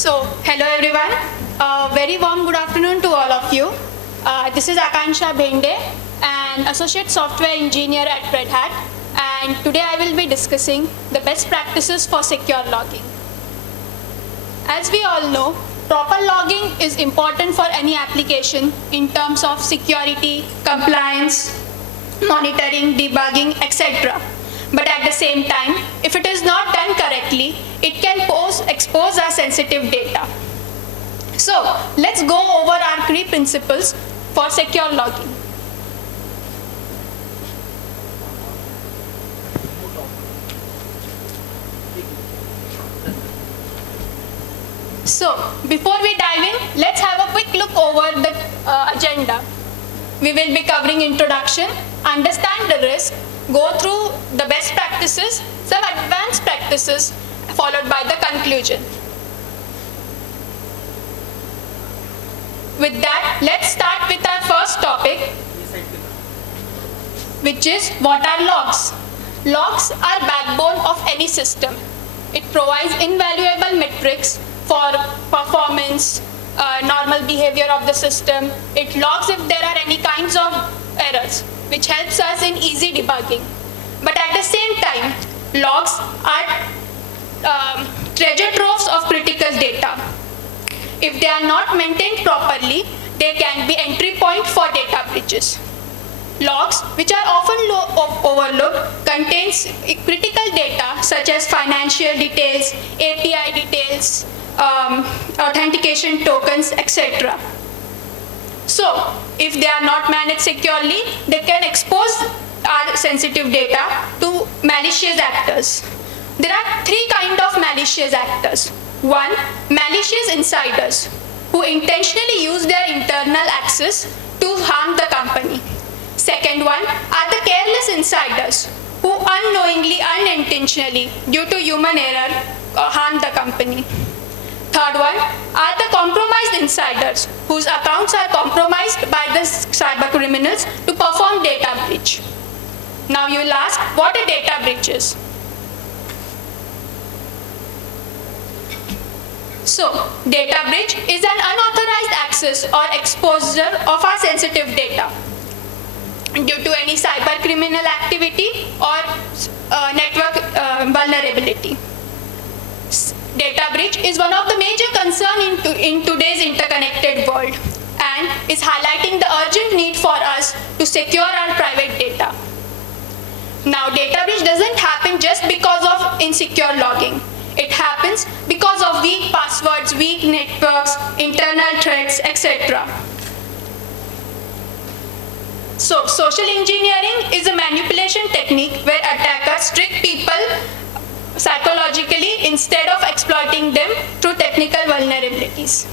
Hello everyone. Very warm good afternoon to all of you. This is Aakanksha Bhende, an associate software engineer at Red Hat, and today I will be discussing the best practices for secure logging. As we all know, proper logging is important for any application in terms of security, compliance, monitoring, debugging, etc. But at the same time, if it is not done correctly, it can expose our sensitive data. So let's go over our key principles for secure logging. So before we dive in, let's have a quick look over the agenda. We will be covering introduction, understand the risk, go through the best practices, some advanced practices, followed by the conclusion. With that, let's start with our first topic, which is what are logs. Logs are backbone of any system. It provides invaluable metrics for performance, normal behavior of the system. It logs if there are any kinds of errors, which helps us in easy debugging. But at the same time, logs are treasure troves of critical data. If they are not maintained properly, they can be entry point for data breaches. Logs, which are often overlooked, contains critical data such as financial details, API details, authentication tokens, etc. So, if they are not managed securely, they can expose our sensitive data to malicious actors. There are three kinds of malicious actors. One, malicious insiders, who intentionally use their internal access to harm the company. Second one are the careless insiders, who unknowingly, unintentionally, due to human error, harm the company. Third one are the compromised insiders, whose accounts are compromised by the cyber criminals to perform data breach. Now you will ask, what are data breaches? So, data breach is an unauthorized access or exposure of our sensitive data due to any cyber criminal activity or network vulnerability. Data breach is one of the major concerns in today's interconnected world and is highlighting the urgent need for us to secure our private data. Now, data breach doesn't happen just because of insecure logging. It happens because of weak passwords, weak networks, internal threats, etc. So, social engineering is a manipulation technique where attackers trick people psychologically instead of exploiting them through technical vulnerabilities.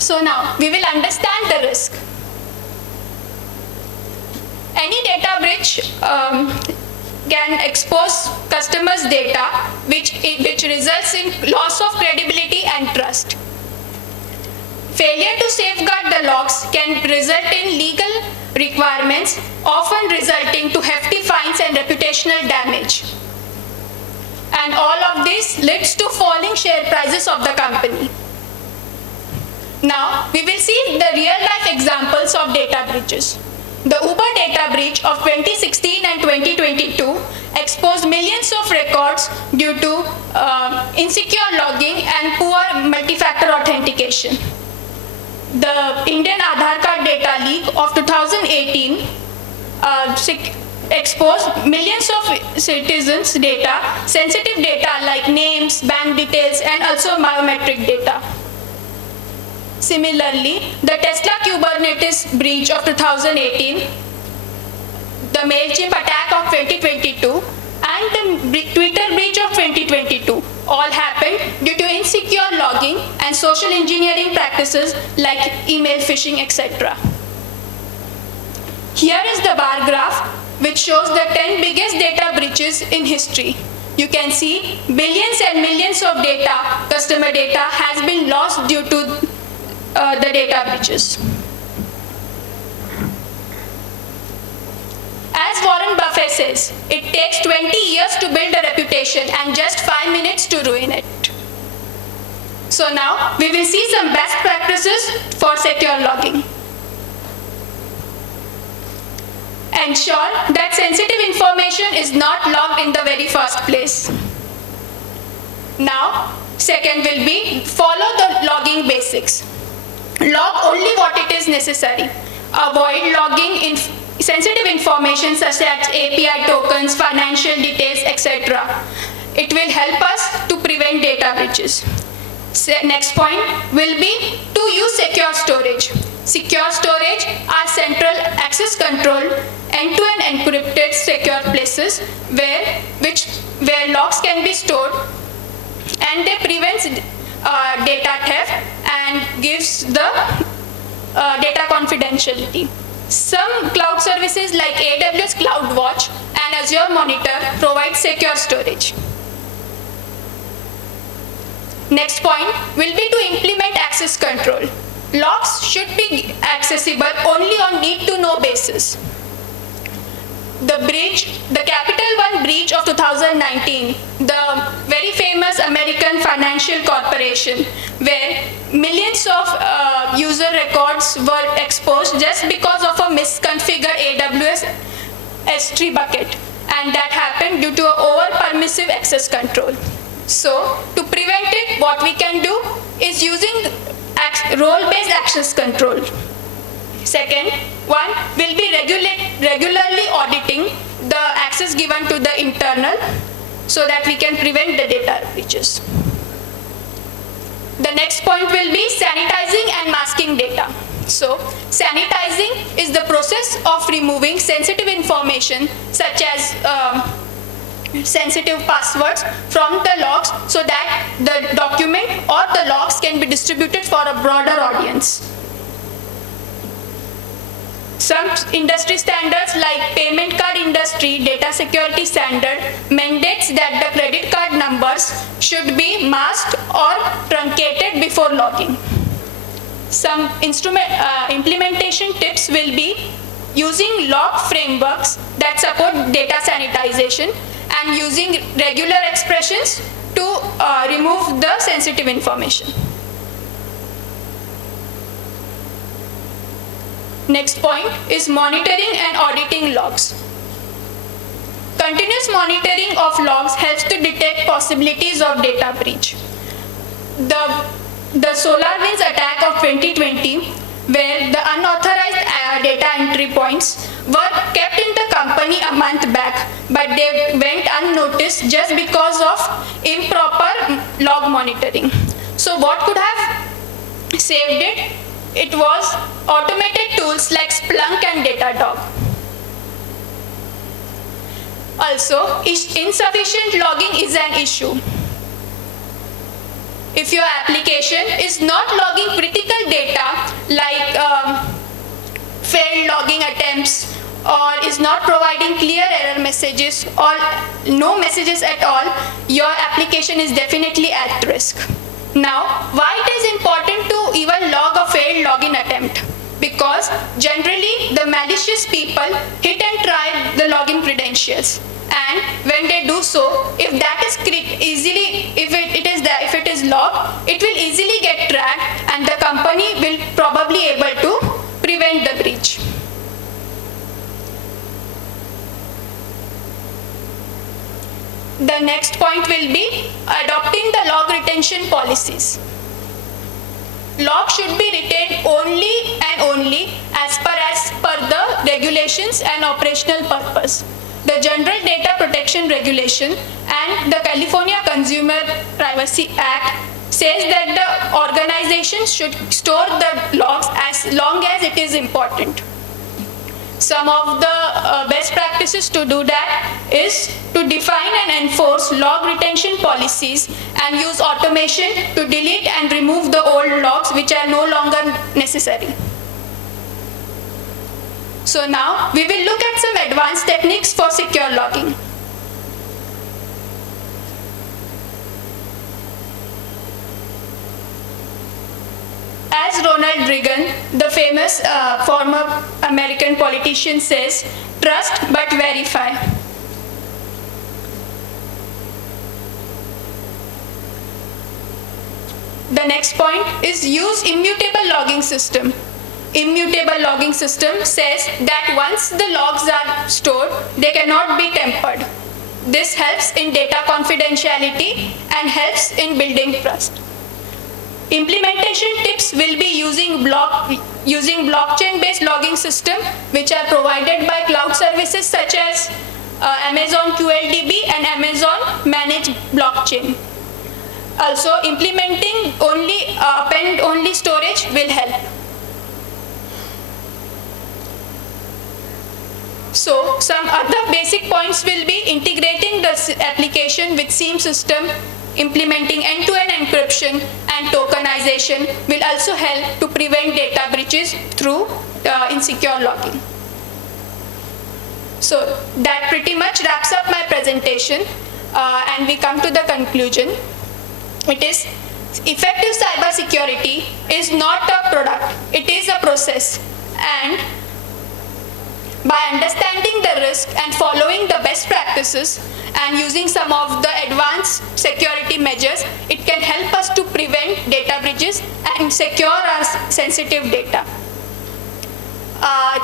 So now, we will understand the risk. Any data breach can expose customers' data, which results in loss of credibility and trust. Failure to safeguard the logs can result in legal requirements, often resulting to hefty fines and reputational damage. And all of this leads to falling share prices of the company. Now, we will see the real-life examples of data breaches. The Uber data breach of 2016 and 2022 exposed millions of records due to insecure logging and poor multi-factor authentication. The Indian Aadhaar card data leak of 2018 exposed millions of citizens' data, sensitive data like names, bank details, and also biometric data. Similarly, the Tesla Kubernetes breach of 2018, the MailChimp attack of 2022, and the Twitter breach of 2022 all happened due to insecure logging and social engineering practices like email phishing, etc. Here is the bar graph which shows the 10 biggest data breaches in history. You can see billions and millions of data, customer data, has been lost due to the data breaches. As Warren Buffett surfaces, it takes 20 years to build a reputation and just 5 minutes to ruin it. So now we will see some best practices for secure logging. Ensure that sensitive information is not logged in the very first place. Now, second will be follow the logging basics. Log only what it is necessary. Avoid logging sensitive information such as API tokens, financial details, etc. It will help us to prevent data breaches. Next point will be to use secure storage. Secure storage are central access control, end-to-end encrypted secure places where logs can be stored, and they prevent data theft and gives the data confidentiality. Some cloud services like AWS CloudWatch and Azure Monitor provide secure storage. Next point will be to implement access control. Logs should be accessible only on need-to-know basis. The Capital One breach of 2019, the very famous American financial corporation, where millions of user records were exposed just because of a misconfigured AWS S3 bucket, and that happened due to over-permissive access control. So, to prevent it, what we can do is using role-based access control. Second one will be regularly auditing the access given to the internal so that we can prevent the data breaches. The next point will be sanitizing and masking data. So, sanitizing is the process of removing sensitive information such as sensitive passwords from the logs so that the document or the logs can be distributed for a broader audience. Some industry standards like payment card industry data security standard mandates that the credit card numbers should be masked or truncated before logging. Some implementation tips will be using log frameworks that support data sanitization and using regular expressions to remove the sensitive information. Next point is monitoring and auditing logs. Continuous monitoring of logs helps to detect possibilities of data breach. The SolarWinds attack of 2020, where the unauthorized data entry points were kept in the company a month back, but they went unnoticed just because of improper log monitoring. So what could have saved it? It was automated tools like Splunk and Datadog. Also, insufficient logging is an issue. If your application is not logging critical data like failed logging attempts, or is not providing clear error messages or no messages at all, your application is definitely at risk. Now, why it is important to even log a failed login attempt? Because generally the malicious people hit and try the login credentials, and when they do so, if that is if it is logged, it will easily get tracked and the company will probably able to prevent the breach. The next point will be adopting the log retention policies. Log should be retained only and only as per the regulations and operational purpose. The General Data Protection Regulation and the California Consumer Privacy Act says that the organization should store the logs as long as it is important. Some of the best practices to do that is to define and enforce log retention policies and use automation to delete and remove the old logs which are no longer necessary. So now we will look at some advanced techniques for secure logging. As Ronald Reagan, the famous former American politician, says, trust but verify. The next point is use immutable logging system. Immutable logging system says that once the logs are stored, they cannot be tampered. This helps in data confidentiality and helps in building trust. Implementation tips will be using blockchain-based logging system, which are provided by cloud services such as Amazon QLDB and Amazon Managed Blockchain. Also, implementing append-only storage will help. So, some other basic points will be integrating the application with SIEM system, implementing end-to-end encryption and tokenization will also help to prevent data breaches through insecure logging. So, that pretty much wraps up my presentation and we come to the conclusion. It is effective cybersecurity is not a product, it is a process, and by understanding the risk and following the best practices and using some of the advanced security measures, it can help us to prevent data breaches and secure our sensitive data.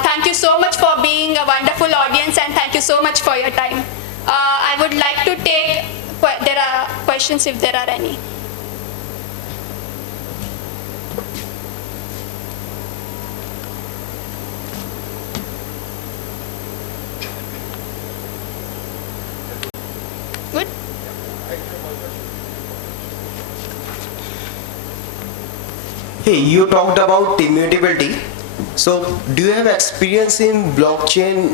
Thank you so much for being a wonderful audience and thank you so much for your time. I would like to take, there are questions if there are any. Good. Hey, you talked about immutability. So, do you have experience in blockchain,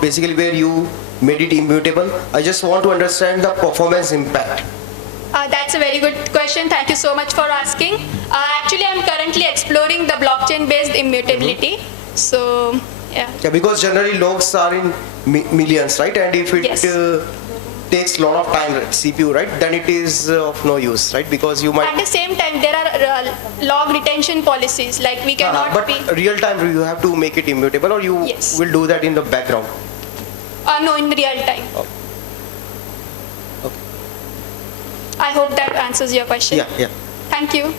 basically where you made it immutable? I just want to understand the performance impact. That's a very good question. Thank you so much for asking. Actually, I'm currently exploring the blockchain-based immutability. So, yeah. Yeah, because generally logs are in millions, right? And if it Yes. Takes a lot of time, CPU, right? Then it is of no use, right? Because you might. At the same time, there are log retention policies, like we cannot but be. real time, you have to make it immutable, or you Yes. will do that in the background. No, in real time. Oh. Okay. I hope that answers your question. Yeah, yeah. Thank you.